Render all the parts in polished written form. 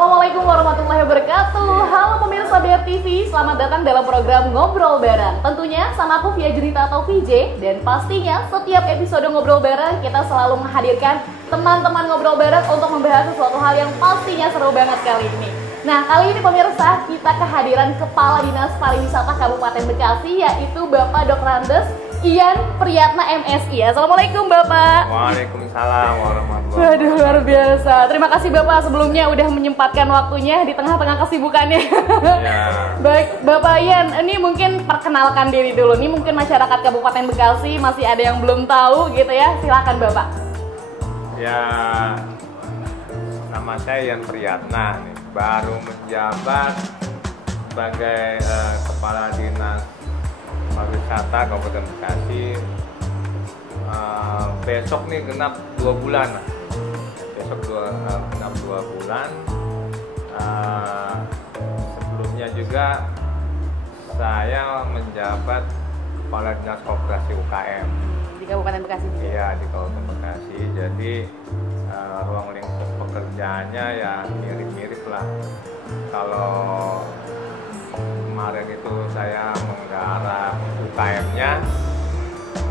Assalamualaikum warahmatullahi wabarakatuh. Halo pemirsa BR TV, selamat datang dalam program Ngobrol Bareng. Tentunya sama aku Via Jerita atau VJ. Dan pastinya setiap episode Ngobrol Bareng kita selalu menghadirkan teman-teman Ngobrol Bareng untuk membahas sesuatu hal yang pastinya seru banget kali ini. Nah, kali ini pemirsa kita kehadiran Kepala Dinas Pariwisata Kabupaten Bekasi, yaitu Bapak Dokrandes Ian Priyatna MSI. Assalamualaikum Bapak. Waalaikumsalam warahmatullahi wabarakatuh. Waduh, luar biasa. Terima kasih Bapak sebelumnya udah menyempatkan waktunya di tengah-tengah kesibukannya. Ya. Baik, Bapak Ian, ini mungkin perkenalkan diri dulu. Ini mungkin masyarakat Kabupaten Bekasi masih ada yang belum tahu gitu ya. Silakan Bapak. Ya, nama saya Ian Priyatna nih. Baru menjabat sebagai Kepala Dinas Pariwisata Kabupaten Bekasi. Besok nih genap 2 bulan. Besok genap 2 bulan. Sebelumnya juga saya menjabat Kepala Dinas Koperasi UKM Di Kabupaten Bekasi. Iya, di Kabupaten Bekasi. Jadi ruang lingkup pekerjaannya ya mirip-mirip lah. Kalau kemarin itu saya menggarap UKM-nya,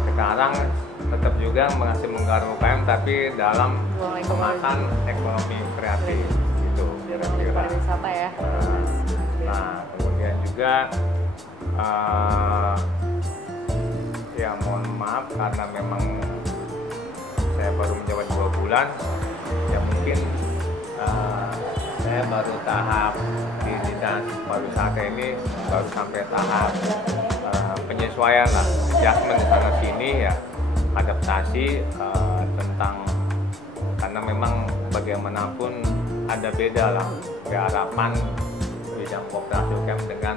sekarang tetap juga masih menggarap UKM tapi dalam kemasan ekonomi kreatif gitu kira-kira. Pariwisata ya. Nah, kemudian juga ya mohon maaf karena memang saya baru menjabat 2 bulan, ya mungkin saya baru tahap di Dinas Pariwisata ini baru sampai tahap penyesuaian lah, adjustment di sana sini ya, adaptasi tentang, karena memang bagaimanapun ada beda lah harapan bidang koperasi UKM dengan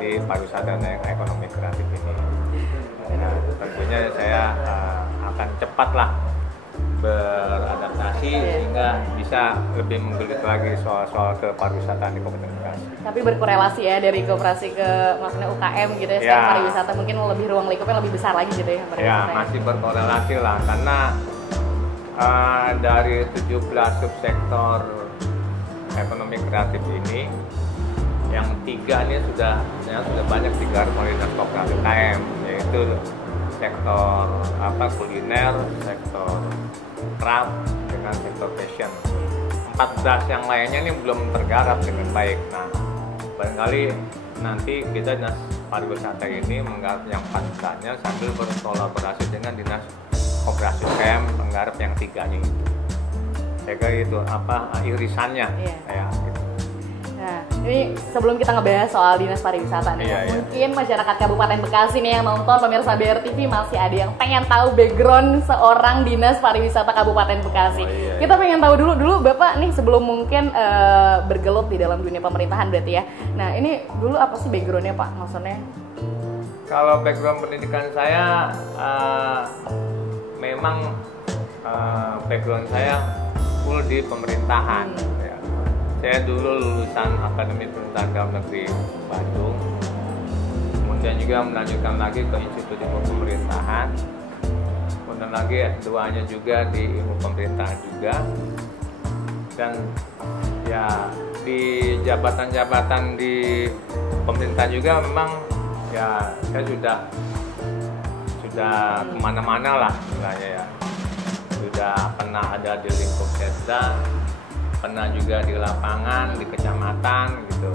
di pariwisata dan ekonomi kreatif ini. Nah, tentunya saya akan cepatlah beradaptasi sehingga bisa lebih menggelit lagi soal-soal ke pariwisata di Kabupaten Bekasi. Tapi berkorelasi ya dari koperasi ke maksudnya UKM gitu ya, sekarang pariwisata mungkin lebih ruang lingkupnya lebih besar lagi gitu ya. Ya, masih berkorelasi lah karena dari 17 subsektor ekonomi kreatif ini, yang 3 ini sudah banyak digarap oleh Dinas Koperasi UKM, yaitu sektor kuliner, sektor craft dengan sektor fashion. 14 yang lainnya ini belum tergarap dengan baik. Nah, barangkali nanti kita Dinas Pariwisata ini menggarap yang 14-nya sambil berkolaborasi dengan Dinas Koperasi UKM menggarap yang 3-nya itu. Saya kira itu irisannya. Ya, gitu. Nah, ini sebelum kita ngebahas soal Dinas Pariwisata nih, mungkin masyarakat Kabupaten Bekasi nih yang nonton, pemirsa BR TV masih ada yang pengen tahu background seorang Dinas Pariwisata Kabupaten Bekasi. Kita pengen tahu dulu Bapak nih sebelum mungkin bergelut di dalam dunia pemerintahan berarti ya. Nah, ini dulu apa sih backgroundnya Pak? Maksudnya? Kalau background pendidikan saya memang background saya full di pemerintahan. Saya dulu lulusan Akademi Pemerintahan Dalam Negeri Bandung, kemudian juga melanjutkan lagi ke Institut Ilmu Pemerintahan, kemudian lagi S2-nya juga di Ilmu Pemerintahan juga, dan ya di jabatan-jabatan di pemerintahan juga memang ya saya sudah kemana-mana lah istilahnya ya, sudah pernah ada di lingkup Setda, pernah juga di lapangan, di kecamatan gitu,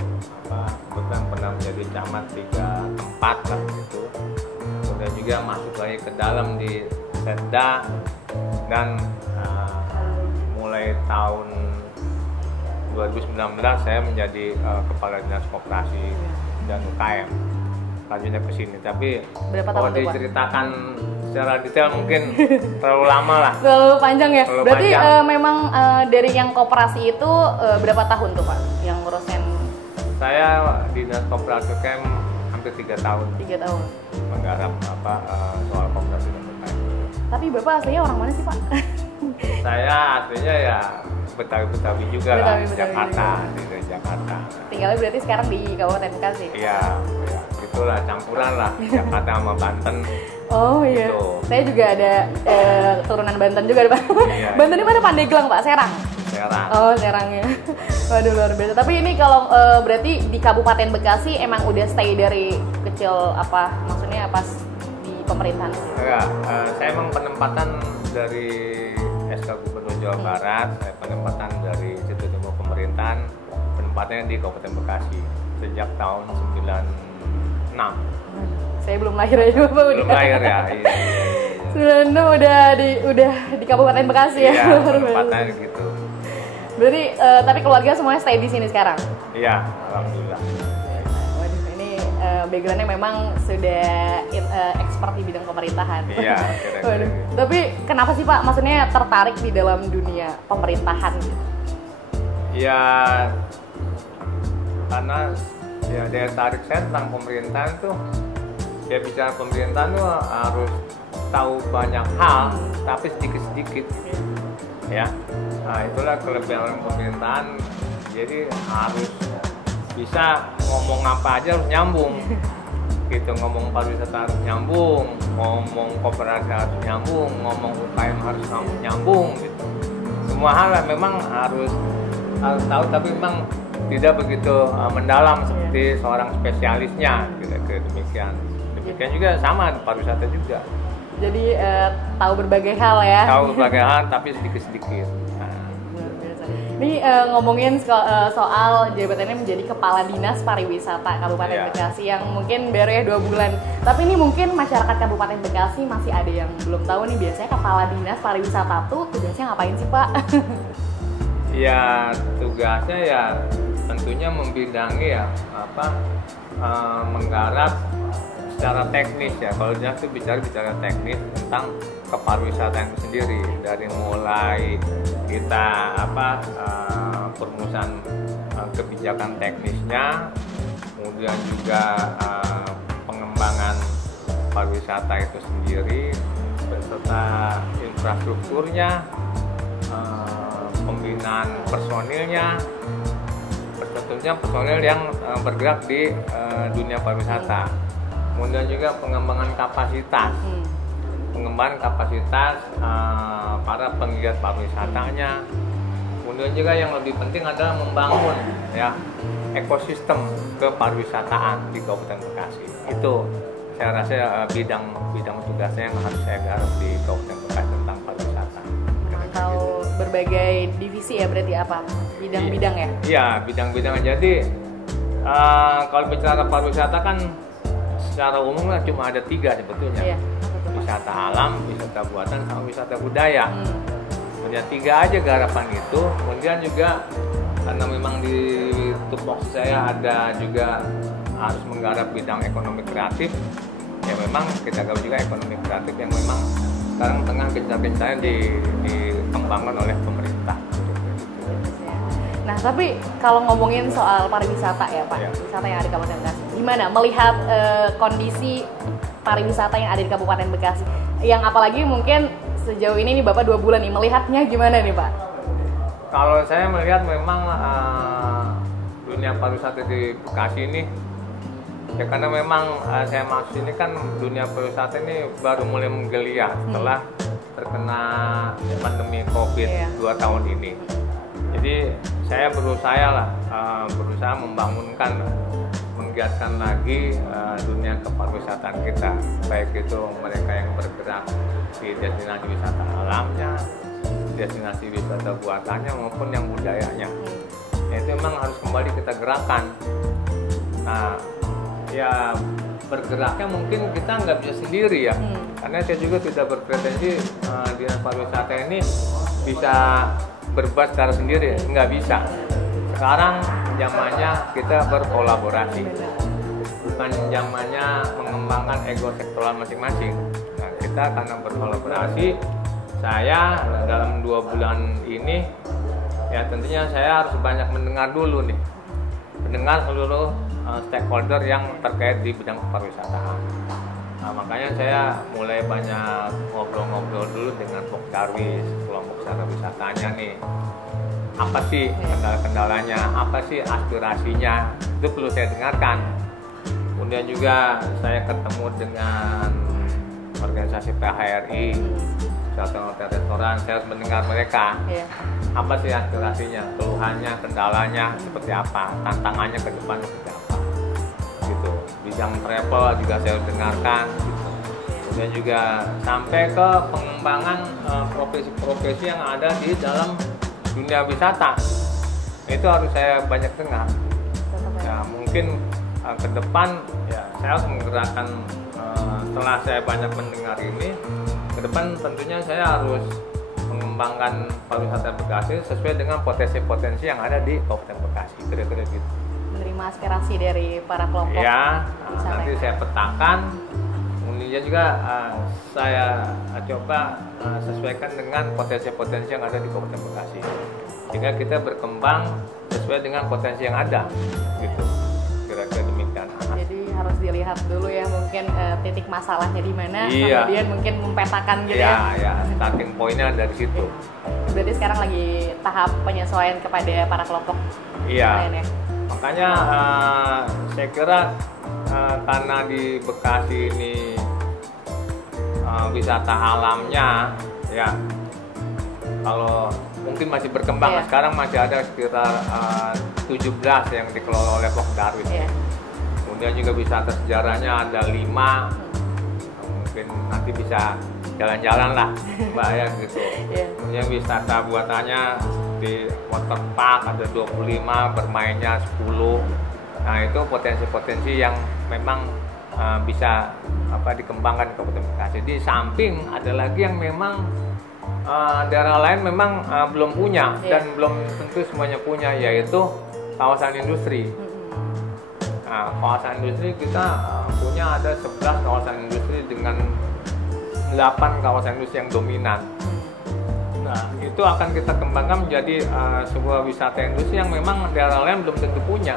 kemudian pernah menjadi camat 3 tempat lah gitu, kemudian juga masuk lagi ke dalam di Setda, dan mulai tahun 2019 saya menjadi Kepala Dinas Koperasi dan UKM, lanjutnya ke sini. Tapi kalau diceritakan secara detail mungkin terlalu lama lah. Terlalu panjang ya. Berarti memang dari yang koperasi itu berapa tahun tuh Pak yang ngurusin? Saya di Dinas Koperasi UKM hampir 3 tahun. 3 tahun. Menggarap soal koperasi dan UKM. Tapi Bapak aslinya orang mana sih Pak? Saya aslinya ya Betawi juga lah, Jakarta, di Jakarta. Tinggalnya berarti sekarang di Kabupaten Bekasi? Iya, gitulah campuran lah Jakarta sama Banten. Oh iya, gitu. Saya juga ada keturunan Banten juga Pak. Iya, Banten di mana? Pandeglang Pak, Serang. Serang. Oh, Serangnya. Waduh, luar biasa. Tapi ini kalau berarti di Kabupaten Bekasi emang udah stay dari kecil apa? Maksudnya pas di pemerintahan? Enggak, saya emang penempatan dari SK Gubernur Jawa Barat, saya penempatan dari situ ilmu pemerintahan, penempatannya di Kabupaten Bekasi sejak tahun 96. Saya belum lahir ya, Bapak udah. Belum lahir ya. Iya. 96 udah di Kabupaten Bekasi ya. Iya, penempatannya gitu. Berarti tapi keluarga semuanya stay di sini sekarang? Iya, alhamdulillah. Waduh, ini backgroundnya memang sudah expert di bidang pemerintahan. Iya, kira-kira. Waduh. Tapi kenapa sih Pak, maksudnya tertarik di dalam dunia pemerintahan? Ya, karena ya daya tarik saya tentang pemerintahan tuh, ya bicara pemerintahan tuh harus tahu banyak hal, tapi sedikit-sedikit. Ya, nah itulah kelebihan pemerintahan. Jadi harus bisa ngomong apa aja harus nyambung. Gitu, ngomong pariwisata harus nyambung, ngomong koperasi harus nyambung, ngomong UKM harus nyambung. Gitu. Semua hal memang harus tahu, tapi memang tidak begitu mendalam seperti seorang spesialisnya. Kira-kira demikian. Demikian juga sama pariwisata juga. Jadi tahu berbagai hal ya. Tahu berbagai hal tapi sedikit-sedikit. Nah. Ini ngomongin soal jabatannya menjadi Kepala Dinas Pariwisata Kabupaten Bekasi yang mungkin baru ya 2 bulan. Tapi ini mungkin masyarakat Kabupaten Bekasi masih ada yang belum tahu nih, biasanya Kepala Dinas Pariwisata tuh tugasnya ngapain sih Pak? Ya tugasnya ya tentunya membidangi ya menggarap secara teknis ya. Kalau dia tuh bicara teknis tentang kepariwisataan itu sendiri, dari mulai kita perumusan kebijakan teknisnya, kemudian juga pengembangan pariwisata itu sendiri beserta infrastrukturnya, pembinaan personilnya, tentunya personil yang bergerak di dunia pariwisata. Kemudian juga pengembangan kapasitas, para penggiat pariwisatanya. Kemudian juga yang lebih penting adalah membangun ya ekosistem kepariwisataan di Kabupaten Bekasi. Itu saya rasa bidang tugasnya yang harus saya garap di Kabupaten Bekasi tentang pariwisata. Atau berbagai divisi ya, berarti apa? Bidang-bidang ya? Iya, bidang-bidang. Jadi kalau bicara pariwisata kan secara umum lah cuma ada 3 sebetulnya. Iya. Wisata alam, wisata buatan, sama wisata budaya. Punya 3 aja garapan itu. Kemudian juga karena memang di tupoksi saya ada juga harus menggarap bidang ekonomi kreatif. Ya memang kita garap juga ekonomi kreatif yang memang sekarang tengah gencar-gencarnya dikembangkan oleh pemerintah. Nah, tapi kalau ngomongin soal pariwisata ya Pak, wisata yang ada di Kabupaten Bekasi, gimana melihat kondisi pariwisata yang ada di Kabupaten Bekasi? Yang apalagi mungkin sejauh ini nih Bapak 2 bulan nih, melihatnya gimana nih Pak? Kalau saya melihat memang dunia pariwisata di Bekasi ini, ya karena memang saya masuk ini kan dunia pariwisata ini baru mulai menggeliat setelah terkena pandemi COVID 2 tahun ini. Jadi saya berusaha membangunkan, menggiatkan lagi dunia kepariwisataan kita, baik itu mereka yang bergerak di destinasi wisata alamnya, destinasi wisata buatannya maupun yang budayanya. Itu memang harus kembali kita gerakan. Nah, ya bergeraknya mungkin kita nggak bisa sendiri ya, karena saya juga tidak berpretensi dinas pariwisata ini bisa berbuat secara sendiri, nggak bisa. Sekarang zamannya kita berkolaborasi, bukan zamannya mengembangkan ego sektoral masing-masing. Nah, kita karena berkolaborasi, saya dalam 2 bulan ini ya tentunya saya harus banyak mendengar dulu nih, mendengar seluruh stakeholder yang terkait di bidang pariwisataan. Nah, makanya saya mulai banyak ngobrol-ngobrol dulu dengan Pokdarwis, kelompok usaha wisatanya nih. Apa sih kendala-kendalanya, apa sih aspirasinya, itu perlu saya dengarkan. Kemudian juga saya ketemu dengan organisasi PHRI, datang hotel restoran, saya harus mendengar mereka. Apa sih aspirasinya, keluhannya, kendalanya seperti apa, tantangannya ke depan seperti apa, gitu. Bidang travel juga saya harus dengarkan, gitu. Dan juga sampai ke pengembangan profesi-profesi yang ada di dalam dunia wisata, itu harus saya banyak dengar. Ya mungkin ke depan ya saya harus menggerakkan, setelah saya banyak mendengar ini, ke depan tentunya saya harus mengembangkan pariwisata Bekasi sesuai dengan potensi-potensi yang ada di Kabupaten Bekasi, kira-kira gitu. Menerima aspirasi dari para kelompok. Ya, nanti saya petakan, kemudian juga saya coba sesuaikan dengan potensi-potensi yang ada di Kabupaten Bekasi, sehingga kita berkembang sesuai dengan potensi yang ada, gitu. Kira-kira demikian. Jadi harus dilihat dulu ya mungkin titik masalahnya di mana, iya. Kemudian mungkin mempetakan gitu ya. Ya, Starting pointnya dari situ. Berarti sekarang lagi tahap penyesuaian kepada para kelompok. Iya. Lain ya. Makanya saya kira karena di Bekasi ini wisata alamnya ya, kalau mungkin masih berkembang, sekarang masih ada sekitar 17 yang dikelola oleh Pok Darwis. Kemudian juga wisata sejarahnya ada 5, mungkin nanti bisa jalan-jalan lah Mbak ya gitu. Kemudian wisata buatannya di waterpark ada 25, bermainnya 10. Nah itu potensi-potensi yang memang bisa dikembangkan di Kabupaten Bekasi. Di samping ada lagi yang memang daerah lain memang belum punya dan belum tentu semuanya punya, yaitu kawasan industri. Nah, kawasan industri kita punya ada 11 kawasan industri dengan 8 kawasan industri yang dominan. Nah, itu akan kita kembangkan menjadi sebuah wisata industri yang memang daerah lain belum tentu punya.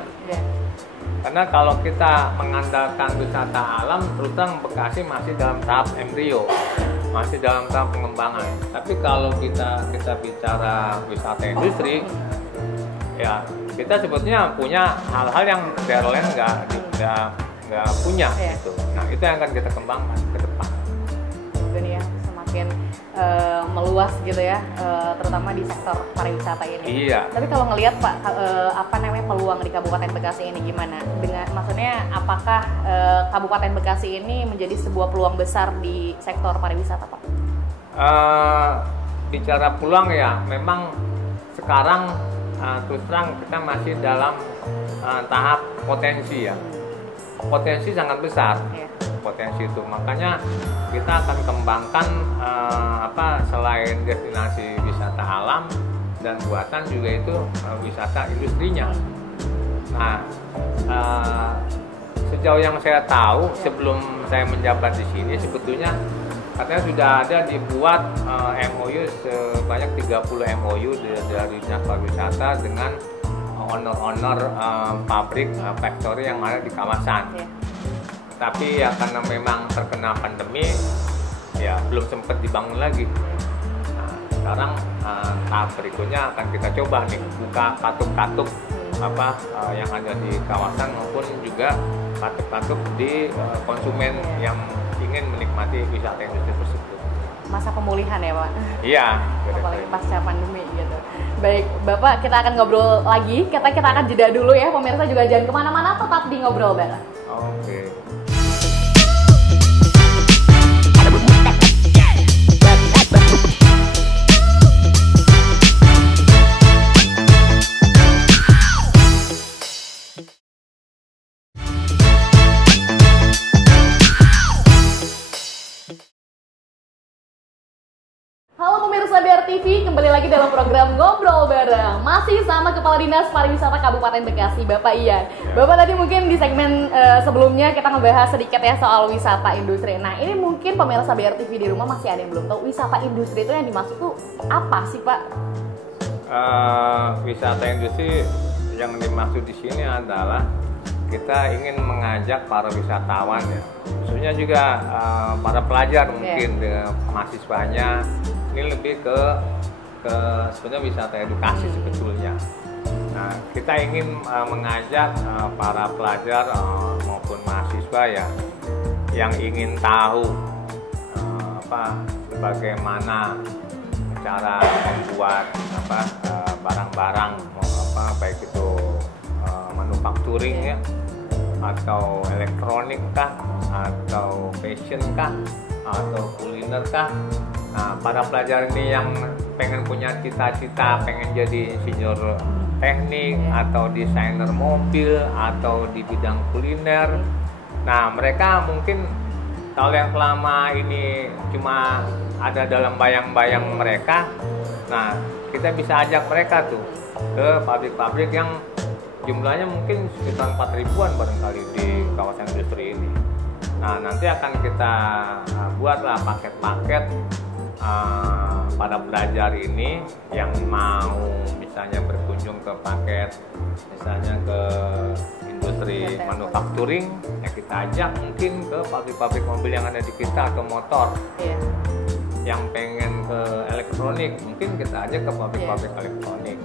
Karena kalau kita mengandalkan wisata alam, terus terang Bekasi masih dalam tahap embrio, masih dalam tahap pengembangan. Tapi kalau kita bicara wisata industri, ya kita sebetulnya punya hal-hal yang daerah lain nggak punya gitu. Nah itu yang akan kita kembangkan ke depan. Ini ya semakin meluas gitu ya, terutama di sektor pariwisata ini. Iya. Tapi kalau ngelihat Pak, peluang di Kabupaten Bekasi ini gimana? Maksudnya apakah Kabupaten Bekasi ini menjadi sebuah peluang besar di sektor pariwisata Pak? Bicara peluang ya, memang sekarang terus terang kita masih dalam tahap potensi ya. Potensi sangat besar. Potensi itu, makanya kita akan kembangkan selain destinasi wisata alam dan buatan juga itu wisata industrinya. Nah, sejauh yang saya tahu sebelum saya menjabat di sini, sebetulnya katanya sudah ada dibuat MOU sebanyak 30 MOU dari dinas pariwisata dengan owner-owner pabrik factory yang ada di kawasan. Tapi ya karena memang terkena pandemi, ya belum sempat dibangun lagi. Nah, sekarang tahap berikutnya akan kita coba nih, buka katup-katup yang ada di kawasan maupun juga katup-katup di konsumen yang ingin menikmati wisata industri tersebut. Masa pemulihan ya Pak? Iya. Apalagi pasca pandemi gitu. Baik Bapak, kita akan ngobrol lagi. Kita akan jeda dulu ya, pemirsa juga jangan kemana-mana, tetap di Ngobrol Bareng. Oke. Halo pemirsa BRTV, kembali lagi dalam program Ngobrol Bareng. Masih sama Kepala Dinas Pariwisata Kabupaten Bekasi, Bapak Ian. Bapak tadi mungkin di segmen sebelumnya kita ngebahas sedikit ya soal wisata industri. Nah ini mungkin pemirsa BRTV di rumah masih ada yang belum tahu wisata industri itu yang dimaksud tuh apa sih Pak? Wisata industri yang dimaksud di sini adalah kita ingin mengajak para wisatawan ya, khususnya juga para pelajar mungkin dengan mahasiswanya. Ini lebih ke sebenarnya wisata edukasi sebetulnya. Nah, kita ingin mengajak para pelajar maupun mahasiswa ya yang ingin tahu bagaimana cara membuat barang-barang baik itu manufacturing ya, atau elektronik kah, atau fashion kah, atau kuliner kah. Nah, para pelajar ini yang pengen punya cita-cita pengen jadi insinyur teknik atau desainer mobil atau di bidang kuliner. Nah, mereka mungkin kalau yang selama ini cuma ada dalam bayang-bayang mereka, nah kita bisa ajak mereka tuh ke pabrik-pabrik yang jumlahnya mungkin sekitar 4 ribuan barangkali di kawasan industri ini. Nah, nanti akan kita buatlah paket-paket pada pelajar ini yang mau misalnya berkunjung ke paket misalnya ke industri manufacturing, ya kita ajak mungkin ke pabrik-pabrik mobil yang ada di kita atau motor. Yang pengen ke elektronik mungkin kita ajak ke pabrik-pabrik elektronik.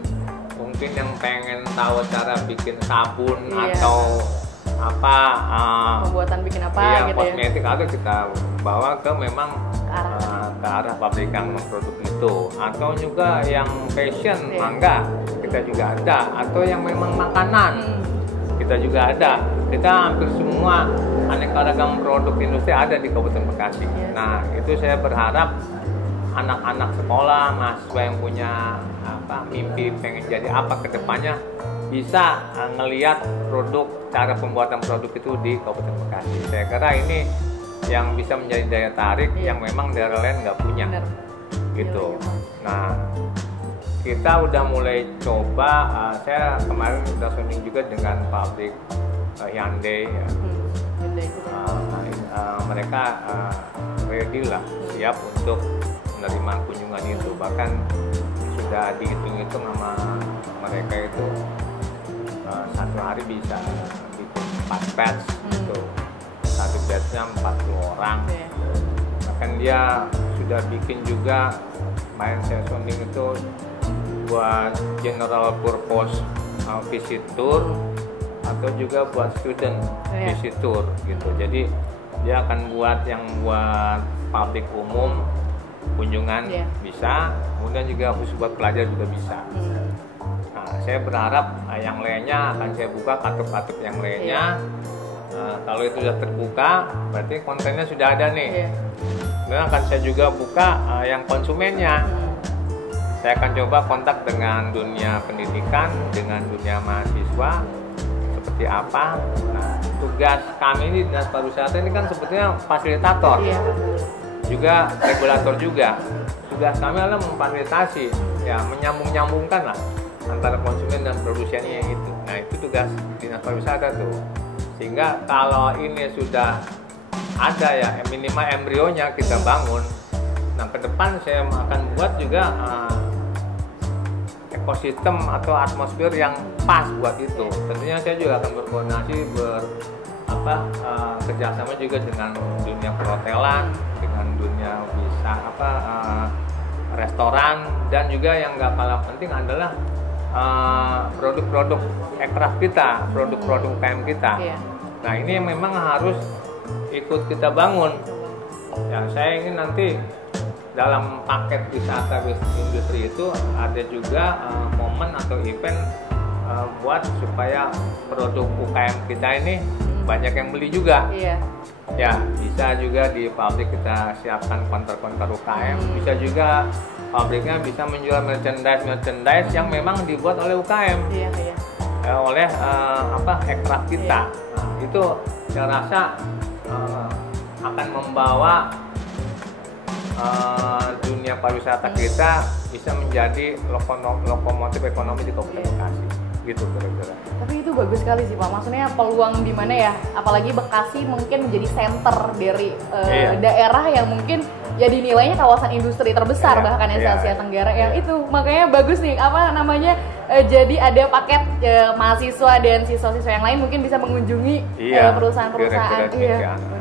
Mungkin yang pengen tahu cara bikin sabun atau pembuatan bikin apa gitu kosmetik atau kita bawa ke memang ke arah pabrik yang memproduk itu, atau juga yang fashion mangga kita juga ada, atau yang memang makanan kita juga ada. Kita hampir semua aneka ragam produk industri ada di Kabupaten Bekasi. Nah, itu saya berharap anak-anak sekolah, mahasiswa yang punya mimpi pengen jadi apa ke depannya bisa ngelihat produk, cara pembuatan produk itu di Kabupaten Bekasi. Saya kira ini yang bisa menjadi daya tarik yang memang daerah lain nggak punya. Gitu. Nah, kita udah mulai coba, saya kemarin udah sounding juga dengan pabrik Hyundai ya. Mereka ready lah, siap untuk menerima kunjungan itu. Bahkan sudah dihitung-hitung sama mereka itu satu hari bisa bikin 4 batch gitu. Satu batchnya 40 orang. Bahkan dia sudah bikin juga main saya sounding itu buat general purpose visit tour atau juga buat student visit tour gitu. Jadi dia akan buat yang buat publik umum kunjungan bisa, kemudian juga khusus buat pelajar juga bisa. Nah, saya berharap yang lainnya akan saya buka katup-katup yang lainnya. Kalau itu sudah terbuka, berarti kontennya sudah ada nih. Kemudian akan saya juga buka yang konsumennya. Saya akan coba kontak dengan dunia pendidikan, dengan dunia mahasiswa, seperti apa. Nah, tugas kami ini Dinas Pariwisata ini kan sebetulnya fasilitator, juga regulator juga. Tugas kami adalah memfasilitasi, ya menyambung-nyambungkan lah antara konsumen dan produsennya itu. Nah, itu tugas Dinas Pariwisata tuh. Sehingga kalau ini sudah ada ya minimal embrionya kita bangun. Nah, ke depan saya akan buat juga ekosistem atau atmosfer yang pas buat itu. Tentunya saya juga akan berkoordinasi kerjasama juga dengan dunia perhotelan, dengan dunia restoran, dan juga yang nggak kalah penting adalah produk-produk ekraf kita, produk-produk UKM kita. Nah, ini yang memang harus ikut kita bangun. Ya, saya ingin nanti dalam paket wisata industri itu ada juga momen atau event buat supaya produk UKM kita ini banyak yang beli juga. Ya, bisa juga di pabrik kita siapkan counter-counter UKM, bisa juga pabriknya bisa menjual merchandise yang memang dibuat oleh UKM, oleh ekraf kita. Nah, itu saya rasa akan membawa dunia pariwisata kita bisa menjadi lokomotif ekonomi di Kabupaten Bekasi. Gitu kira-kira. Tapi itu bagus sekali sih Pak, maksudnya peluang di mana ya, apalagi Bekasi mungkin menjadi center dari daerah yang mungkin ya dinilainya kawasan industri terbesar bahkan di Asia Tenggara yang itu. Makanya bagus nih jadi ada paket mahasiswa dan siswa-siswa yang lain mungkin bisa mengunjungi perusahaan-perusahaan.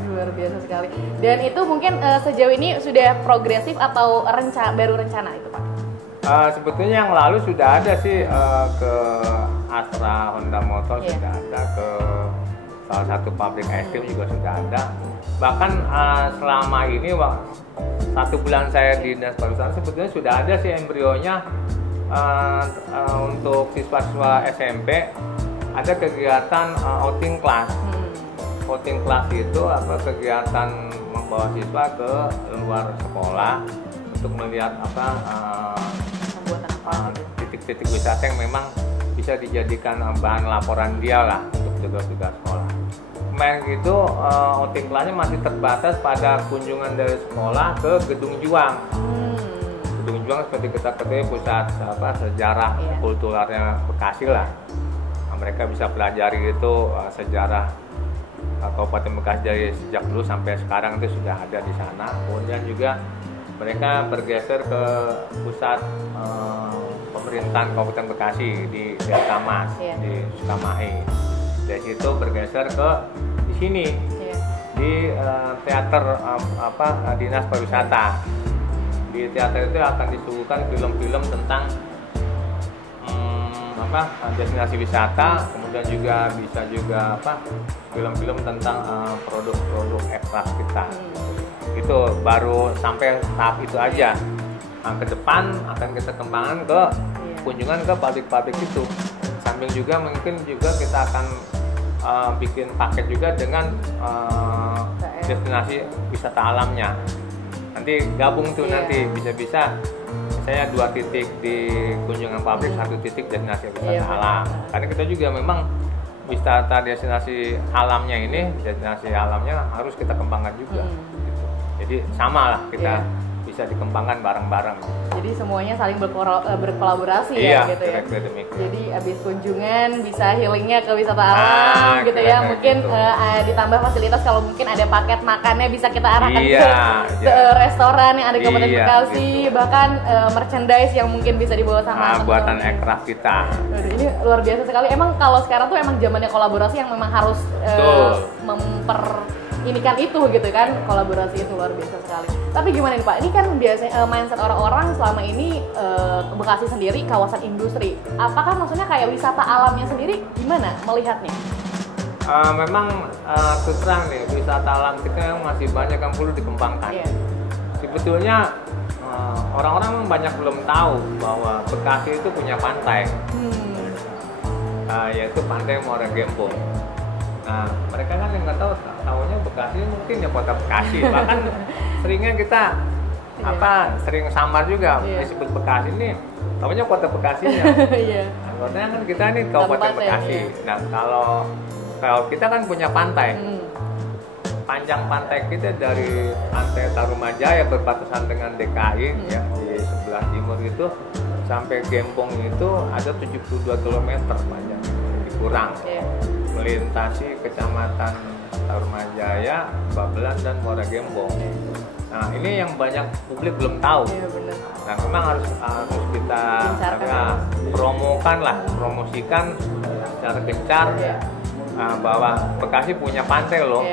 Luar biasa sekali. Dan itu mungkin sejauh ini sudah progresif atau baru rencana itu Pak? Sebetulnya yang lalu sudah ada sih, ke Astra Honda Motor sudah ada, ke salah satu pabrik es krim juga sudah ada. Bahkan selama ini 1 bulan saya di Dinas Pariwisata sebetulnya sudah ada sih embrionya untuk siswa-siswa SMP, ada kegiatan outing class. Outing class itu kegiatan membawa siswa ke luar sekolah untuk melihat titik-titik wisata yang memang bisa dijadikan bahan laporan dia lah untuk tugas-tugas sekolah. Kemarin gitu outing kelasnya masih terbatas pada kunjungan dari sekolah ke Gedung Juang. Gedung Juang seperti kita ketahui pusat sejarah kulturalnya Bekasi lah. Nah, mereka bisa pelajari itu sejarah Kabupaten Bekasi dari sejak dulu sampai sekarang itu sudah ada di sana. Kemudian juga mereka bergeser ke pusat pemerintahan Kabupaten Bekasi di Desa Mas, di Sukamahi. Dari situ bergeser ke di sini di teater Dinas Pariwisata. Di teater itu akan disuguhkan film-film tentang destinasi wisata, kemudian juga bisa juga film-film tentang produk-produk ekstrak kita. Itu baru sampai tahap itu aja. Nah, ke depan akan kita kembangkan ke kunjungan ke pabrik-pabrik itu. Sambil juga mungkin juga kita akan bikin paket juga dengan destinasi wisata alamnya. Nanti gabung tuh nanti bisa-bisa saya 2 titik di kunjungan pabrik, 1 titik destinasi wisata alam. Karena kita juga memang wisata destinasi alamnya ini, destinasi alamnya harus kita kembangkan juga. Gitu. Jadi sama lah kita bisa dikembangkan bareng-bareng. Jadi semuanya saling berkolaborasi gitu ya. Jadi abis kunjungan bisa healingnya ke wisata alam gitu ya. Mungkin ditambah fasilitas kalau mungkin ada paket makannya bisa kita arahkan ke restoran yang ada di Kabupaten Bekasi, bahkan merchandise yang mungkin bisa dibawa sama buatan aircraft kita. Ini luar biasa sekali. Emang kalau sekarang tuh emang zamannya kolaborasi yang memang harus ini kan itu gitu kan, kolaborasi itu luar biasa sekali. Tapi gimana nih Pak, ini kan biasanya mindset orang-orang selama ini Bekasi sendiri kawasan industri. Apakah maksudnya kayak wisata alamnya sendiri gimana melihatnya? Memang terus terang nih, wisata alam kita yang masih banyak yang perlu dikembangkan. Sebetulnya orang-orang banyak belum tahu bahwa Bekasi itu punya pantai, yaitu Pantai Muara Gembong. Nah, mereka kan yang nggak tahu, tahunya Bekasi mungkin ya kota Bekasi. Bahkan seringnya kita sering samar juga disebut Bekasi ini, tahunya kota Bekasinya. Anggotanya kan kita ini Kabupaten Bekasi. Nah, kalau kita kan punya pantai. Panjang pantai kita dari Pantai Tarumajaya berbatasan dengan DKI ya di sebelah timur itu sampai Gembong itu ada 72 km panjang, lebih kurang. Melintasi kecamatan Tarumajaya, Babelan dan Muara Gembong. Nah, ini yang banyak publik belum tahu. Nah, memang harus kita promosikan secara gencar bahwa Bekasi punya pantai loh,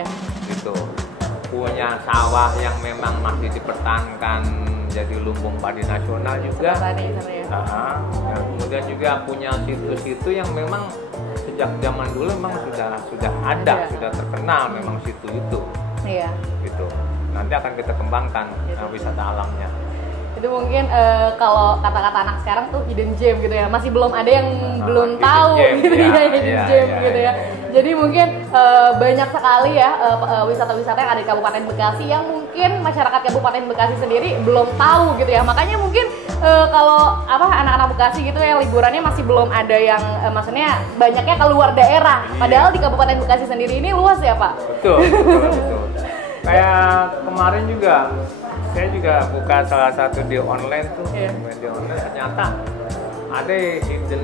gitu. Punya sawah yang memang masih dipertahankan jadi lumbung padi nasional juga. Kemudian juga punya situ-situ yang memang sejak zaman dulu memang sudah ada, sudah terkenal memang situ itu. Gitu. Nanti akan kita kembangkan wisata alamnya. Itu mungkin kalau kata-kata anak sekarang tuh hidden gem gitu ya, masih belum ada yang belum tahu gitu ya, hidden gem gitu ya. Jadi mungkin banyak sekali ya wisata-wisata yang ada di Kabupaten Bekasi yang mungkin masyarakat Kabupaten Bekasi sendiri belum tahu gitu ya. Makanya mungkin kalau anak-anak Bekasi gitu ya liburannya masih belum ada yang maksudnya banyaknya keluar daerah. Padahal di Kabupaten Bekasi sendiri ini luas ya Pak. Betul. Kayak kemarin juga saya juga buka salah satu di online tuh, di online ternyata ada hidden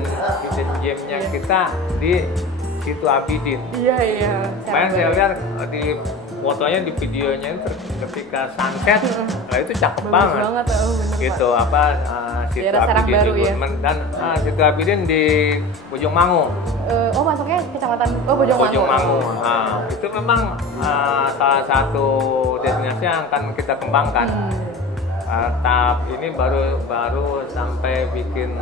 gemnya kita di situ Abidin. Kemarin saya lihat di fotonya, di videonya ketika sunset, itu cakep banget. Gitu situ Abidin di dan situ Abidin di Bojongmangu. Masuknya kecamatan Bojongmangu. Itu memang salah satu destinasi yang akan kita kembangkan. Tahap ini baru sampai bikin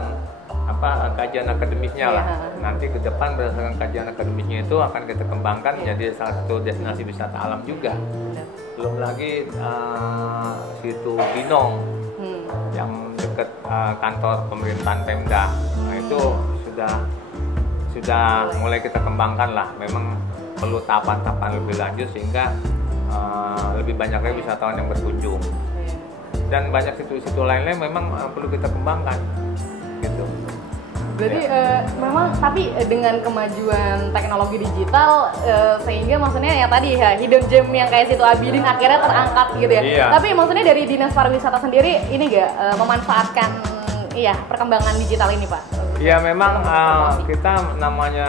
kajian akademisnya lah. Iya. Nanti ke depan berdasarkan kajian akademisnya itu akan kita kembangkan menjadi salah satu destinasi wisata alam juga. Benar. Belum lagi situ Binong yang dekat kantor pemerintahan Pemda. Nah itu sudah mulai kita kembangkan lah. Memang perlu tahapan-tahapan lebih lanjut sehingga lebih banyak lagi wisatawan yang berkunjung. Iya. Dan banyak situ-situ lain-lain memang perlu kita kembangkan gitu. Berarti memang tapi dengan kemajuan teknologi digital sehingga maksudnya ya tadi ya hidden gem yang kayak situ Abidin akhirnya terangkat gitu ya. Iya. Tapi maksudnya dari Dinas Pariwisata sendiri ini nggak memanfaatkan perkembangan digital ini Pak? Ya memang kita namanya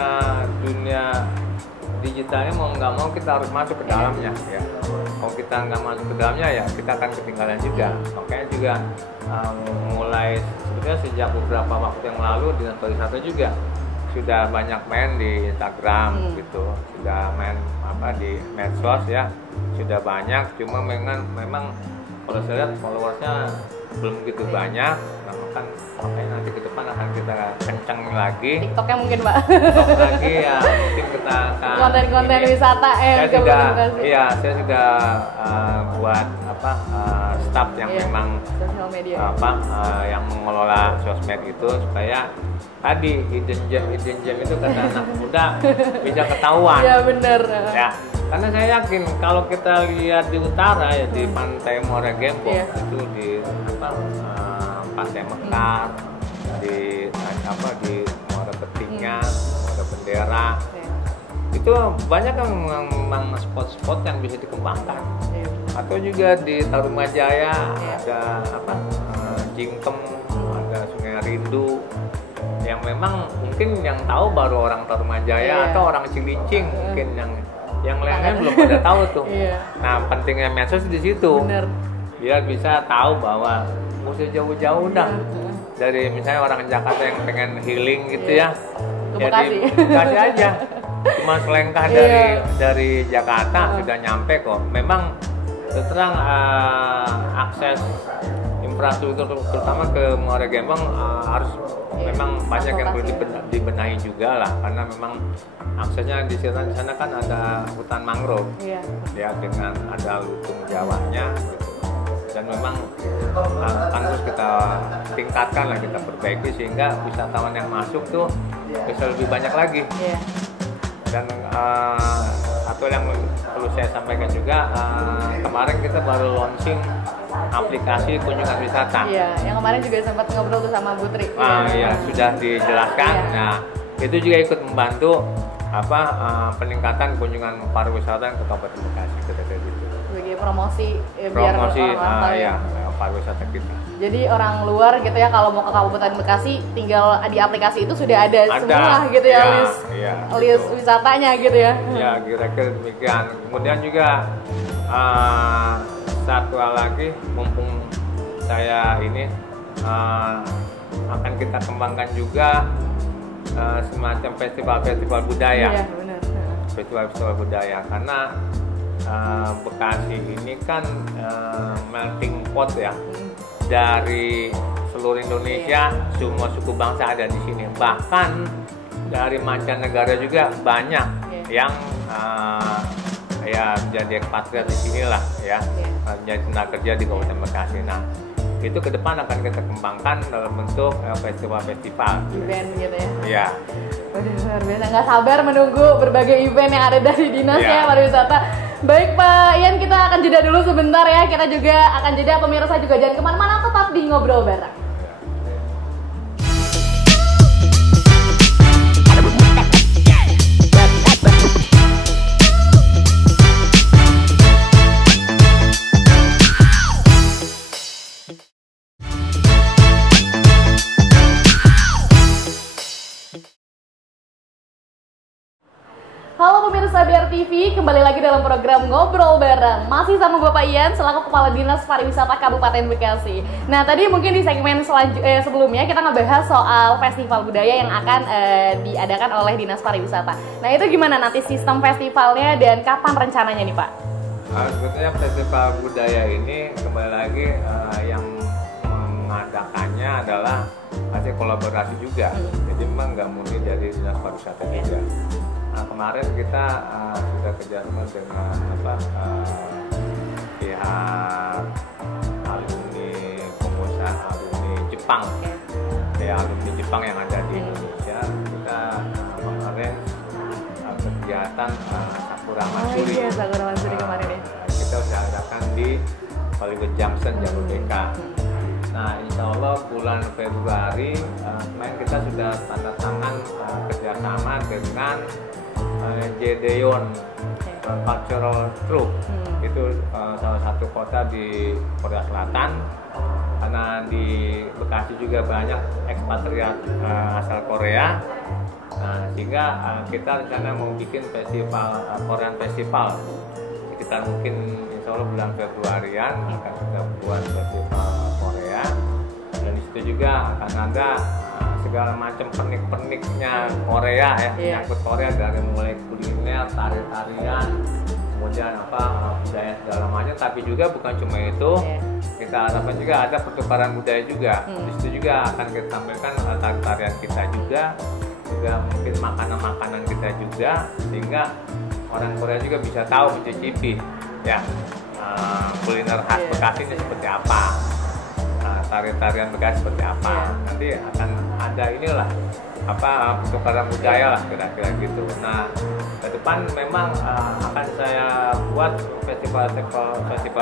dunia digitalnya mau nggak mau kita harus masuk ke dalamnya ya. Kalau kita nggak masuk ke dalamnya ya kita akan ketinggalan juga. Makanya juga mulai sebenarnya sejak beberapa waktu yang lalu Dinas Pariwisata juga sudah banyak main di Instagram gitu, sudah main di medsos ya, sudah banyak. Cuma memang kalau saya lihat followersnya belum begitu banyak. Nah, makanya nanti ke depan akan kita kencang lagi. TikToknya mungkin Pak. TikTok lagi ya, mungkin kita akan konten-konten wisata saya sudah buat staff yang memang sosial media yang mengelola sosmed itu supaya tadi hidden gem itu kata anak muda bisa ketahuan. Iya benar. Ya, karena saya yakin kalau kita lihat di utara ya di Pantai Muara Gembong itu di Pantai Mekar, di Muara Betingnya, Muara Bendera. Itu banyak kan memang spot-spot yang bisa dikembangkan. Atau juga di Tarumajaya ada Jingkem, ada Sungai Rindu yang memang mungkin yang tahu baru orang Tarumajaya atau orang Cilincing mungkin yang lainnya belum pada tahu tuh. Nah pentingnya medsos di situ. Bener. Biar bisa tahu bahwa usah jauh-jauh dah dari misalnya orang Jakarta yang pengen healing gitu ya. Jadi Bekasi aja. Cuma selengkah dari Jakarta sudah nyampe kok. Memang terang akses infrastruktur terutama ke Muara Gembong harus memang banyak yang perlu dibenahi juga lah karena memang aksesnya di sana kan ada hutan mangrove ya dengan ada lutung Jawanya gitu. Dan memang harus kita tingkatkan lah, kita perbaiki sehingga wisatawan yang masuk tuh bisa lebih banyak lagi. Dan atau yang perlu saya sampaikan juga kemarin kita baru launching aplikasi kunjungan wisata. Iya, yang kemarin juga sempat ngobrol tuh sama Bu Tri. Iya, sudah dijelaskan. Nah, itu juga ikut membantu peningkatan kunjungan pariwisata ke Kabupaten Bekasi gitu. Sebagai promosi biar orang tahu pariwisata kita. Jadi orang luar gitu ya kalau mau ke Kabupaten Bekasi tinggal di aplikasi itu sudah ada semua gitu ya list wisatanya gitu ya. Ya kira-kira demikian. Kemudian juga satu hal lagi mumpung saya ini akan kita kembangkan juga semacam festival budaya. Iya, benar. Festival budaya karena Bekasi ini kan melting pot ya dari seluruh Indonesia, semua suku bangsa ada di sini. Bahkan dari mancanegara juga banyak yang menjadi ekspatriat di sinilah ya, menjadi tenaga kerja di Kabupaten Bekasi. Nah, itu ke depan akan kita kembangkan dalam bentuk festival-festival. Event gitu ya? Iya. Waduh, luar biasa. Nggak sabar menunggu berbagai event yang ada dari Dinas ya Pariwisata. Baik Pak Ian, kita akan jeda dulu sebentar ya. Kita juga akan jeda, pemirsa juga jangan kemana-mana, tetap di Ngobrol Bareng. Halo pemirsa BR TV, kembali lagi dalam program Ngobrol Bareng. Masih sama Bapak Ian selaku Kepala Dinas Pariwisata Kabupaten Bekasi. Nah tadi mungkin di segmen sebelumnya kita ngebahas soal festival budaya yang akan diadakan oleh Dinas Pariwisata. Nah itu gimana nanti sistem festivalnya dan kapan rencananya nih Pak? Sebetulnya festival budaya ini kembali lagi yang mengadakannya dasarnya adalah hasil kolaborasi juga. Jadi memang nggak murni dari dinas pariwisata juga. Nah, kemarin kita sudah kerjasama dengan pihak alumni pengusaha alumni Jepang, ya alumni Jepang yang ada di Indonesia. Kita kemarin kegiatan Sakura Matsuri. Iya, Sakura Matsuri kemarin ya. Kita sudah adakan di Hollywood Junction, Jabodeka. Nah, insya Allah bulan Februari kemarin kita sudah tanda tangan kerjasama dengan Jedeon Cultural Troupe. Itu salah satu kota di Korea Selatan. Karena di Bekasi juga banyak ekspatriat asal Korea. Nah, sehingga kita rencana mau bikin festival Korean Festival. Sekitar mungkin insya Allah bulan Februarian akan kita buat festival Korea. Dan di situ juga akan ada segala macam pernik-perniknya Korea ya, menyangkut Korea, dari mulai kuliner, tari-tarian, kemudian budaya segala macam. Tapi juga bukan cuma itu, kita harapkan juga ada pertukaran budaya juga. Di situ juga akan kita tampilkan tari-tarian kita juga mungkin makanan-makanan kita juga, sehingga orang Korea juga bisa tahu, mencicipi ya kuliner khas Bekasi ini seperti apa, tari-tarian Bekasi seperti apa. Nanti akan ada inilah pertukaran budaya lah kira-kira gitu. Nah, ke depan memang akan saya buat festival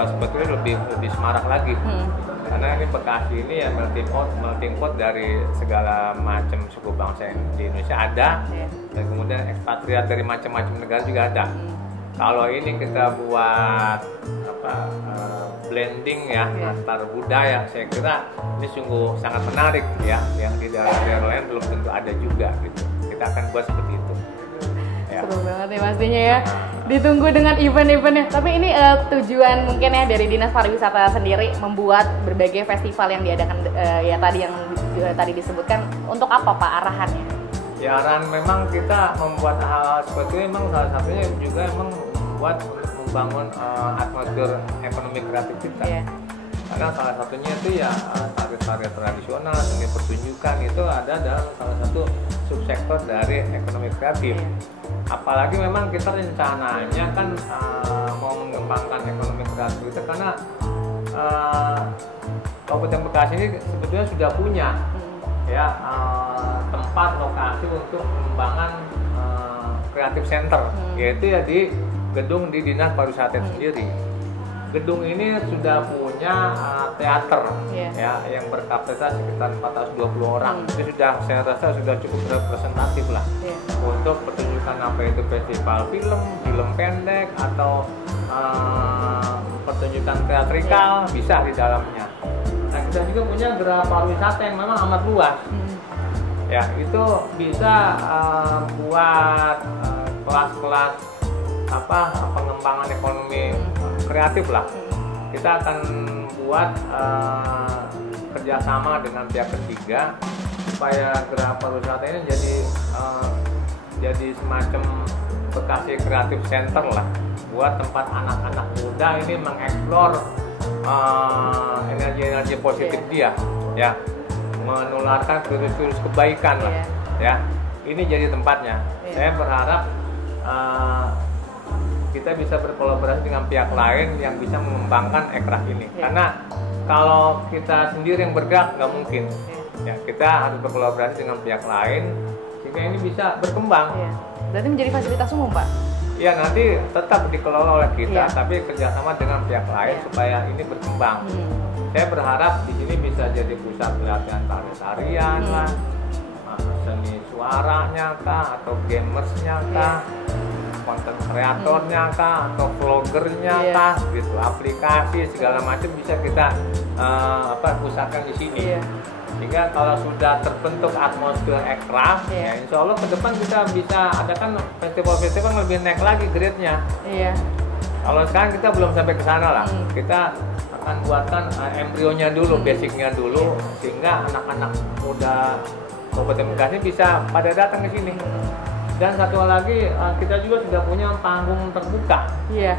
seperti ini lebih semarak lagi. Karena ini Bekasi ini ya melting pot dari segala macam suku bangsa di Indonesia ada, dan kemudian ekspatriat dari macam-macam negara juga ada. Kalau ini kita buat blending ya antar budaya, saya kira ini sungguh sangat menarik ya, yang di daerah lain belum tentu ada juga gitu. Kita akan buat seperti itu. Ya. Seru banget ya pastinya ya. Ditunggu dengan event-eventnya. Tapi ini tujuan mungkin ya dari Dinas Pariwisata sendiri membuat berbagai festival yang diadakan ya tadi yang tadi disebutkan, untuk apa Pak arahannya? Ya, arahan memang kita membuat hal seperti ini memang salah satunya juga memang buat membangun atmosfer ekonomi kreatif kita. Karena salah satunya itu ya tari-tari tradisional, seni pertunjukan itu ada dalam salah satu subsektor dari ekonomi kreatif. Apalagi memang kita rencananya kan mau mengembangkan ekonomi kreatif itu karena Kabupaten Bekasi ini sebetulnya sudah punya ya tempat lokasi untuk pengembangan kreatif center, yaitu ya di gedung di Dinas Pariwisata sendiri. Gedung ini sudah punya teater ya yang berkapasitas sekitar 420 orang. Itu sudah, saya rasa sudah cukup representatif lah untuk pertunjukan apa itu festival film pendek atau pertunjukan teatrikal bisa di dalamnya. Nah, kita juga punya geraha pariwisata yang memang amat luas. Ya, itu bisa buat kelas-kelas pengembangan ekonomi kreatif lah. Kita akan buat kerjasama dengan pihak ketiga supaya geraha pariwisata ini jadi semacam Bekasi Creative Center lah, buat tempat anak-anak muda ini mengeksplor energi positif dia, ya, menularkan virus-virus kebaikan lah, ya. Ini jadi tempatnya. Saya berharap kita bisa berkolaborasi dengan pihak lain yang bisa mengembangkan ekraf ini. Karena kalau kita sendiri yang bergerak nggak mungkin. Ya, kita harus berkolaborasi dengan pihak lain sehingga ini bisa berkembang. Berarti menjadi fasilitas umum, Pak? Ya, nanti tetap dikelola oleh kita, tapi kerjasama dengan pihak lain supaya ini berkembang. Saya berharap di sini bisa jadi pusat pelatihan tari-tarian lah, seni suaranya kah, atau gamersnya kah, konten kreatornya kah, atau vlogernya kah, gitu, aplikasi segala macam bisa kita pusatkan di sini. Sehingga kalau sudah terbentuk atmosfer ekraf, ya insya Allah ke depan kita bisa adakan festival-festival yang lebih naik lagi grade-nya. Kalau sekarang kita belum sampai ke sana lah, kita akan buatkan embrionya dulu, basicnya dulu, sehingga anak-anak muda Kabupaten Bekasi bisa pada datang ke sini. Dan satu lagi, kita juga sudah punya panggung terbuka, ya,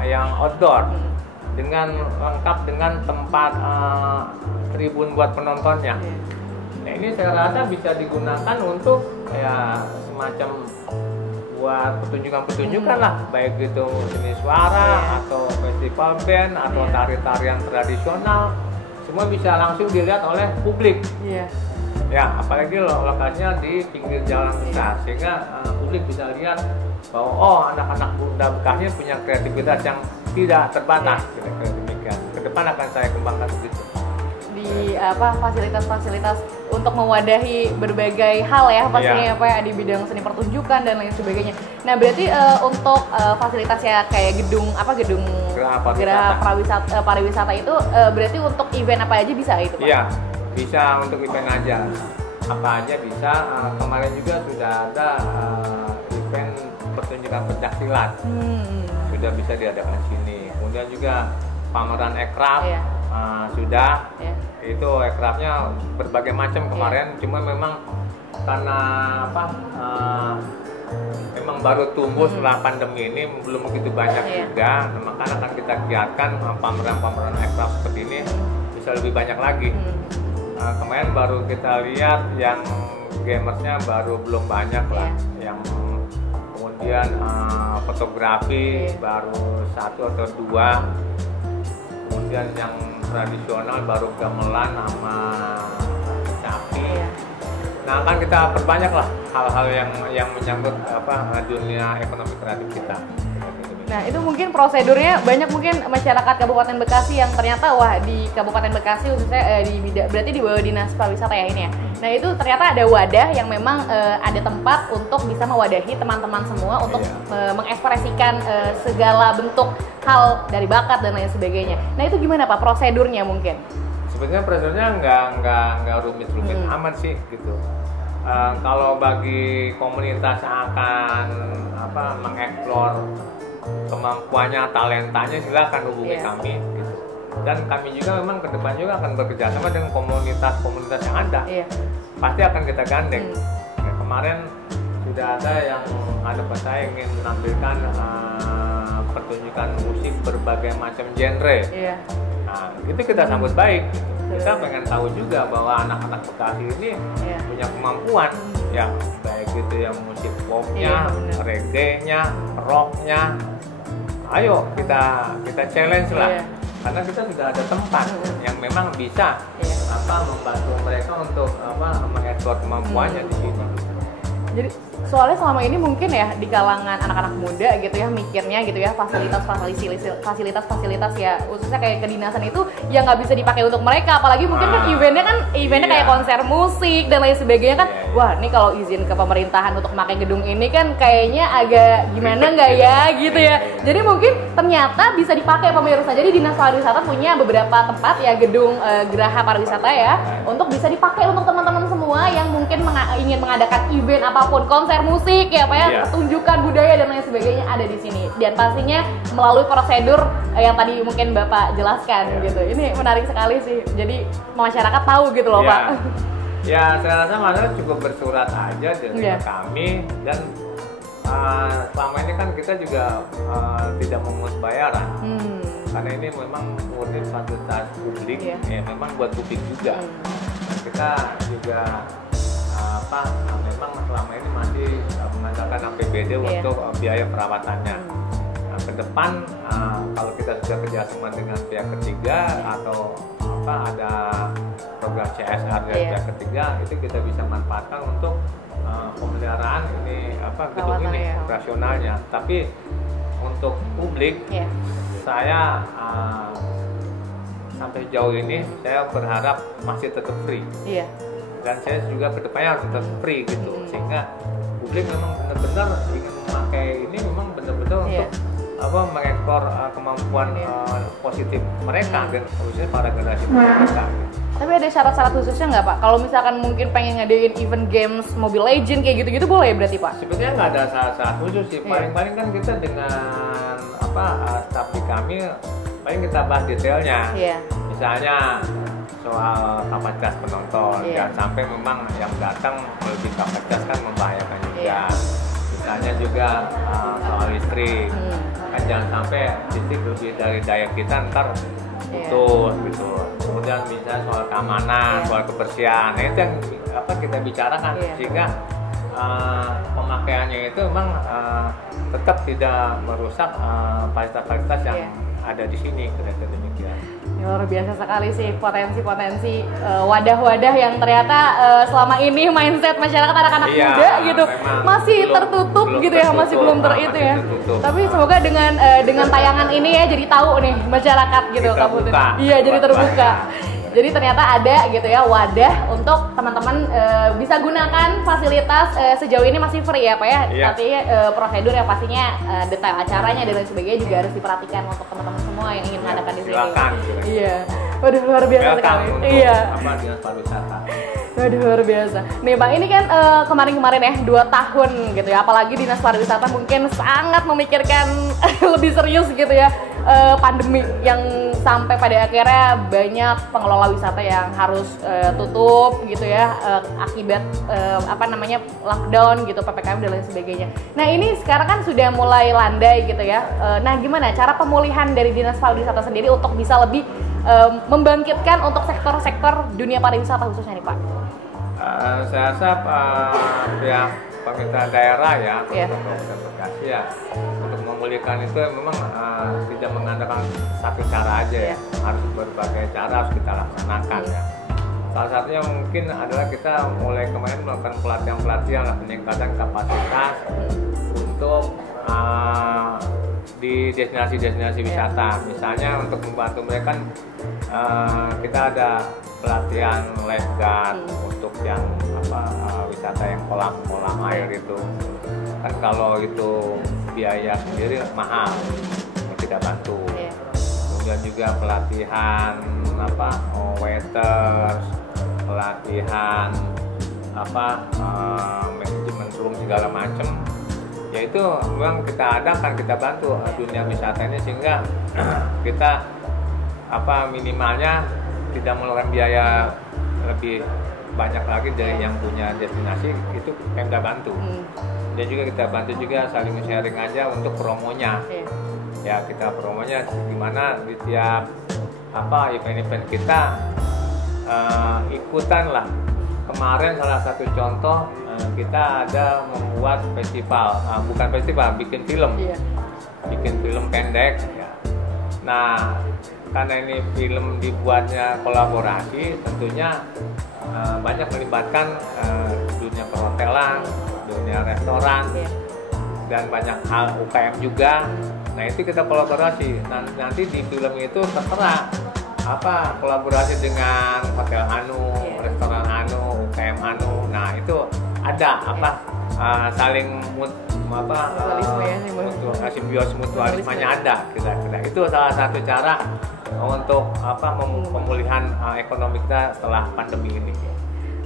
yang outdoor. dengan lengkap dengan tempat tribun buat penontonnya. Nah ini saya rasa bisa digunakan untuk ya semacam buat pertunjukan-pertunjukan lah, baik itu seni suara atau festival band atau tari-tarian tradisional, semua bisa langsung dilihat oleh publik. Ya, apalagi lokasinya di pinggir jalan besar, sehingga publik bisa lihat bahwa oh anak-anak muda Bekasi punya kreativitas yang tidak terbatas. Kira-kira demikian. Ke depan akan saya kembangkan begitu. Di fasilitas-fasilitas untuk mewadahi berbagai hal ya pastinya apa ya di bidang seni pertunjukan dan lain sebagainya. Nah berarti untuk fasilitas ya kayak gedung Geraha Pariwisata itu berarti untuk event apa aja bisa itu Pak? Iya, bisa untuk event aja, apa aja bisa. Kemarin juga sudah ada event pertunjukan pencaksilat, sudah bisa diadakan sini. Kemudian juga pameran ekraf sudah. Itu ekrafnya berbagai macam kemarin, cuma memang karena memang baru tumbuh setelah pandemi ini belum begitu banyak juga, makanya akan kita giatkan pameran-pameran ekraf seperti ini bisa lebih banyak lagi. Kemarin baru kita lihat yang gamersnya baru belum banyak lah, yang kemudian fotografi baru 1 atau 2, kemudian yang tradisional baru gamelan sama sapi. Nah akan kita perbanyak lah hal-hal yang menyangkut dunia ekonomi kreatif kita. Nah itu mungkin prosedurnya banyak, mungkin masyarakat Kabupaten Bekasi yang ternyata wah di Kabupaten Bekasi khususnya berarti di bawah Dinas Pariwisata ya ini ya. Nah itu ternyata ada wadah yang memang ada tempat untuk bisa mewadahi teman-teman semua untuk mengekspresikan segala bentuk hal dari bakat dan lain sebagainya. Nah itu gimana Pak prosedurnya mungkin? Sebenarnya prosedurnya nggak rumit-rumit amat sih gitu. Kalau bagi komunitas yang akan mengeksplor kemampuannya, talentanya, silakan hubungi kami gitu. Dan kami juga memang ke depan juga akan bekerja sama dengan komunitas-komunitas yang ada. Pasti akan kita gandeng. Kemarin sudah ada yang saya ingin menampilkan pertunjukan musik berbagai macam genre. Nah, itu kita sambut baik. Kita pengen tahu juga bahwa anak-anak Bekasi ini punya kemampuan, ya baik itu yang musik popnya, reggae-nya, rocknya. Ayo kita challenge lah, karena kita sudah ada tempat yang memang bisa membantu mereka untuk mengeksplor kemampuannya di sini. Jadi soalnya selama ini mungkin ya di kalangan anak-anak muda gitu ya mikirnya gitu ya fasilitas ya khususnya kayak kedinasan itu yang nggak bisa dipakai untuk mereka, apalagi mungkin kan eventnya kayak konser musik dan lain sebagainya kan. Wah ini kalau izin ke pemerintahan untuk pakai gedung ini kan kayaknya agak gimana nggak ya gitu ya. Jadi mungkin ternyata bisa dipakai pemirsa. Jadi Dinas Pariwisata punya beberapa tempat ya gedung Geraha Pariwisata ya untuk bisa dipakai untuk teman-teman semua yang mungkin ingin mengadakan event apapun, konser musik ya Pak ya, pertunjukan budaya dan lain sebagainya ada di sini. Dan pastinya melalui prosedur yang tadi mungkin Bapak jelaskan gitu. Ini menarik sekali sih. Jadi masyarakat tahu gitu loh Pak. Ya saya rasa masyarakat cukup bersurat aja dengan kami, dan selama ini kan kita juga tidak memungut bayaran. Karena ini memang murni fasilitas publik, ya memang buat publik juga. Dan kita juga memang selama ini masih mengandalkan APBD untuk biaya perawatannya. Nah, ke depan kalau kita sudah kerjasama dengan pihak ketiga atau ada program CSR dari pihak ketiga, itu kita bisa manfaatkan untuk pemeliharaan ini gedung ini operasionalnya. Tapi untuk publik saya sampai jauh ini saya berharap masih tetap free. Dan saya juga kedepannya harus tetap free gitu, sehingga publik memang benar-benar ingin memakai ini memang benar-benar untuk mengekspor kemampuan positif mereka dan khususnya para generasi mereka. Tapi ada syarat-syarat khususnya nggak Pak? Kalau misalkan mungkin pengen ngadain event games Mobile Legends kayak gitu-gitu boleh berarti Pak? Sebetulnya nggak ada syarat-syarat khusus sih. Paling-paling kan kita dengan staf di kami paling kita bahas detailnya. Misalnya soal kapasitas penonton, jangan sampai memang yang datang lebih kapasitas kan membahayakan juga. misalnya juga soal listrik. Kan jangan sampai listrik lebih dari daya kita ntar putus gitu. Kemudian misalnya soal keamanan, soal kebersihan, nah itu yang kita bicarakan sehingga pemakaiannya itu memang tetap tidak merusak fasilitas-fasilitas yang ada di sini, kira-kira demikian. Luar biasa sekali sih potensi-potensi wadah-wadah yang ternyata selama ini mindset masyarakat anak-anak muda gitu masih tertutup gitu ya, masih belum itu ya. Tapi semoga dengan tayangan ini ya jadi tahu nih masyarakat gitu, iya jadi terbuka. Jadi ternyata ada gitu ya wadah untuk teman-teman bisa gunakan fasilitas sejauh ini masih free ya Pak ya. Tapi prosedur yang pastinya detail acaranya dan lain sebagainya juga harus diperhatikan untuk teman-teman semua yang ingin mengadakan di sini. Silakan. Iya. Waduh luar biasa sekali. Iya. Dinas pariwisata. Waduh luar biasa. Nih Pak, ini kan kemarin-kemarin ya 2 tahun gitu ya. Apalagi Dinas Pariwisata mungkin sangat memikirkan lebih serius gitu ya pandemi yang sampai pada akhirnya banyak pengelola wisata yang harus tutup gitu ya akibat lockdown gitu, PPKM dan lain sebagainya. Nah ini sekarang kan sudah mulai landai gitu ya. Nah gimana cara pemulihan dari Dinas Pariwisata sendiri untuk bisa lebih membangkitkan untuk sektor-sektor dunia pariwisata khususnya nih Pak? Saya rasa pihak pemerintah daerah ya, Kabupaten Bekasi ya, untuk memulihkan itu memang tidak mengandalkan satu cara aja ya, harus berbagai cara harus kita laksanakan ya. Salah satunya mungkin adalah kita mulai kemarin melakukan pelatihan-pelatihan, peningkatan kapasitas untuk di destinasi-destinasi wisata. Misalnya untuk membantu mereka kita ada pelatihan lifeguard untuk yang wisata yang kolam air itu. Kan kalau itu biaya sendiri mahal, kita bantu. Kemudian juga pelatihan waiters, pelatihan manajemen room segala macam. Ya itu memang kita adakan, kita bantu dunia wisata ini sehingga kita minimalnya tidak mengeluarkan biaya lebih banyak lagi dari yang punya destinasi, itu kita bantu. Dan juga kita bantu juga saling sharing aja untuk promonya. Ya kita promonya gimana di tiap event-event kita ikutan lah. Kemarin salah satu contoh kita ada membuat festival, bukan festival, bikin film pendek ya. Nah karena ini film dibuatnya kolaborasi, tentunya banyak melibatkan dunia perhotelan, dunia restoran, dan banyak hal UKM juga. Nah itu kita kolaborasi. Nanti di film itu tertera kolaborasi dengan hotel restoran UKM Nah itu ada saling simbiosis mutualismenya ada kira-kira. Itu salah satu cara untuk pemulihan ekonomi kita setelah pandemi ini.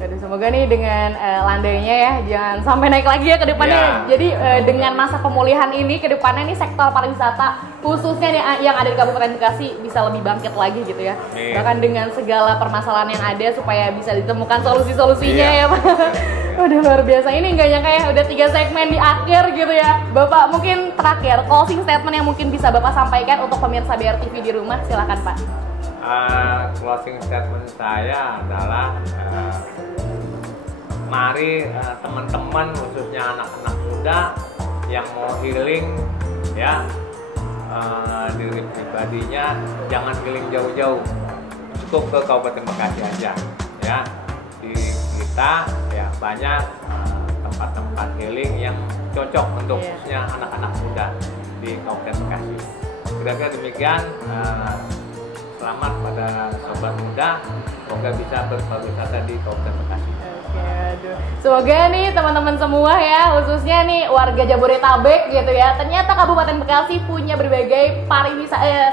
Jadi semoga nih dengan landainya ya jangan sampai naik lagi ya ke depannya. Jadi dengan masa pemulihan ini ke depannya nih sektor pariwisata khususnya nih yang ada di Kabupaten Bekasi bisa lebih bangkit lagi gitu ya. Bahkan dengan segala permasalahan yang ada supaya bisa ditemukan solusi-solusinya ya Pak. Udah luar biasa, ini nggak nyangka ya udah 3 segmen di akhir gitu ya. Bapak mungkin terakhir closing statement yang mungkin bisa Bapak sampaikan untuk pemirsa BRTV di rumah, silakan Pak. Closing statement saya adalah mari teman-teman khususnya anak-anak muda yang mau healing ya diri pribadinya jangan healing jauh-jauh, cukup ke Kabupaten Bekasi aja ya. Di kita ya banyak tempat-tempat healing yang cocok untuk khususnya anak-anak muda di Kabupaten Bekasi. Kira-kira demikian. Selamat pada sobat muda, semoga bisa berpariwisata di Kabupaten Bekasi. Semoga nih teman-teman semua ya, khususnya nih warga Jabodetabek gitu ya. Ternyata Kabupaten Bekasi punya berbagai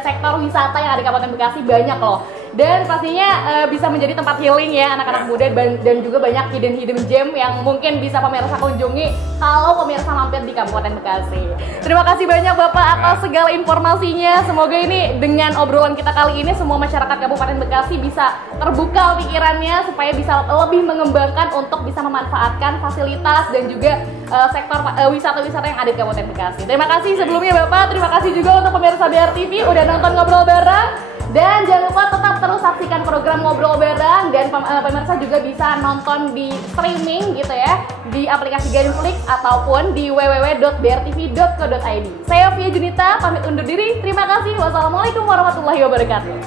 sektor wisata yang ada di Kabupaten Bekasi banyak loh. Dan pastinya bisa menjadi tempat healing ya anak-anak muda dan juga banyak hidden gem yang mungkin bisa pemirsa kunjungi kalau pemirsa mampir di Kabupaten Bekasi. Terima kasih banyak Bapak atas segala informasinya. Semoga ini dengan obrolan kita kali ini semua masyarakat Kabupaten Bekasi bisa terbuka pikirannya supaya bisa lebih mengembangkan untuk bisa bisa memanfaatkan fasilitas dan juga sektor wisata-wisata yang ada di Kabupaten Bekasi. Terima kasih sebelumnya Bapak, terima kasih juga untuk pemirsa BRTV udah nonton Ngobrol Bareng. Dan jangan lupa tetap terus saksikan program Ngobrol Bareng, dan pemirsa juga bisa nonton di streaming gitu ya, di aplikasi Gainflix ataupun di www.brtv.co.id. Saya Fia Junita, pamit undur diri. Terima kasih. Wassalamualaikum warahmatullahi wabarakatuh.